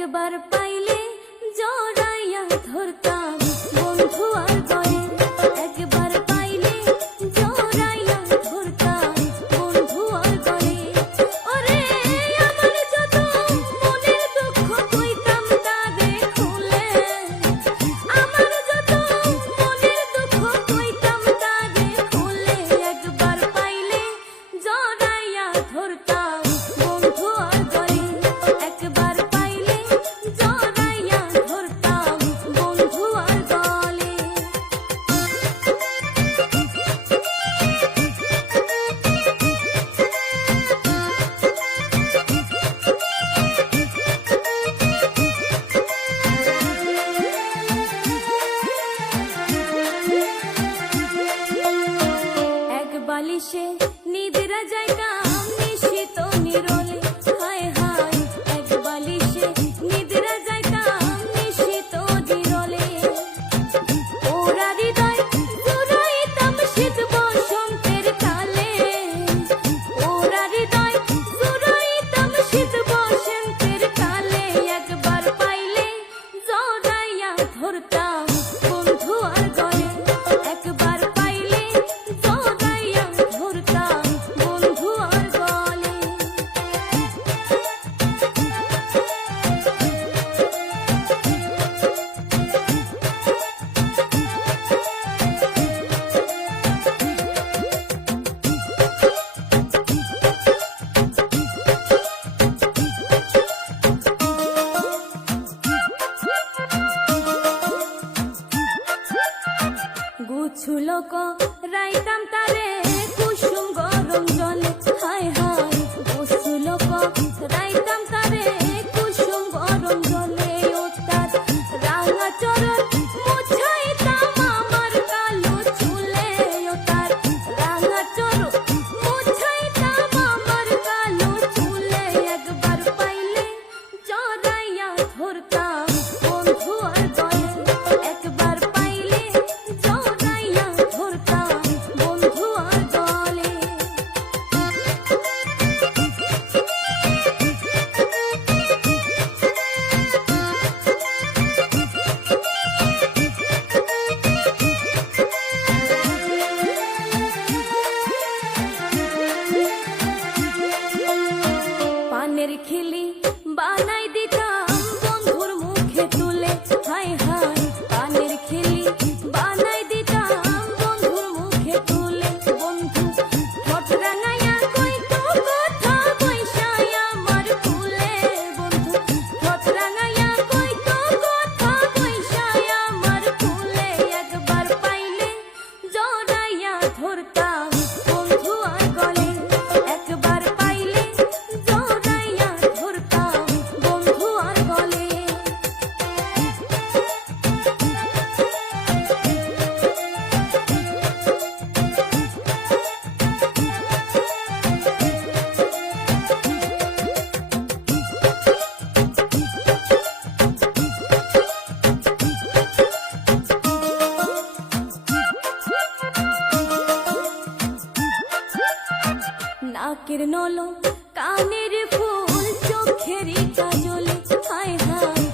একবার পাইলে জড়াইয়া ধরতাম বন্ধু আর গলে, একবার পাইলে জড়াইয়া ধরতাম বন্ধু আর গলে। ওরে আমার যত মনের দুঃখ কইতাম তারে খুলে, আমার যত মনের দুঃখ কইতাম তারে খুলে, একবার পাইলে জড়াইয়া ধরতাম বন্ধু আর গলে, একবার পাইলে জড়াইয়া ধরতাম বন্ধু আর গলে। এক বালিশে নিদ্রা যাইতাম নিশিত নিরলে, হায় হায় এক বালিশে নিদ্রা যাইতাম নিশিত নিরলে। ওরা হৃদয় জুড়াইতাম শীত বসন্তের কালে, ওরা হৃদয় জুড়াইতাম শীত বসন্তের কালে, একবার পাইলে জড়াইয়া ধরতাম বন্ধু আর গলে, একবার পাইলে জড়াইয়া ধরতাম বন্ধু আর গলে। গুছুলক রাইতাম তারে কুসুম গরম জলে, হায় হায় গুছুলক রাইতাম তারে কুসুম গরম জলে। ও তার রাঙা চরণ মুছাইতাম আমার কালো চুলে, ও তার রাঙা চরণ মুছাইতাম আমার কালো চুলে, একবার পাইলে জড়াইয়া ধরতাম বন্ধু আর গলে, একবার পাইলে জড়াইয়া ধরতাম বন্ধু আর গলে। পানের খিলি বানাই দিতাম বন্ধুর মুখে তুলে, হায় হায় পানের খিলি বানাই দিতাম বন্ধুর মুখে তুলে। বন্ধু ঠোঁট রাঙাইয়া কইতো কথা বৈশাই আমার কুলে, বন্ধু ঠোঁট রাঙাইয়া কইতো কথা বৈশাই আমার কুলে, একবার পাইলে জড়াইয়া ধরতাম বন্ধু আর গলে, একবার পাইলে জড়াইয়া ধরতাম বন্ধু আর গলে। নাকের নল কানের ফুল চোখেরই কাজলে, হায় হায়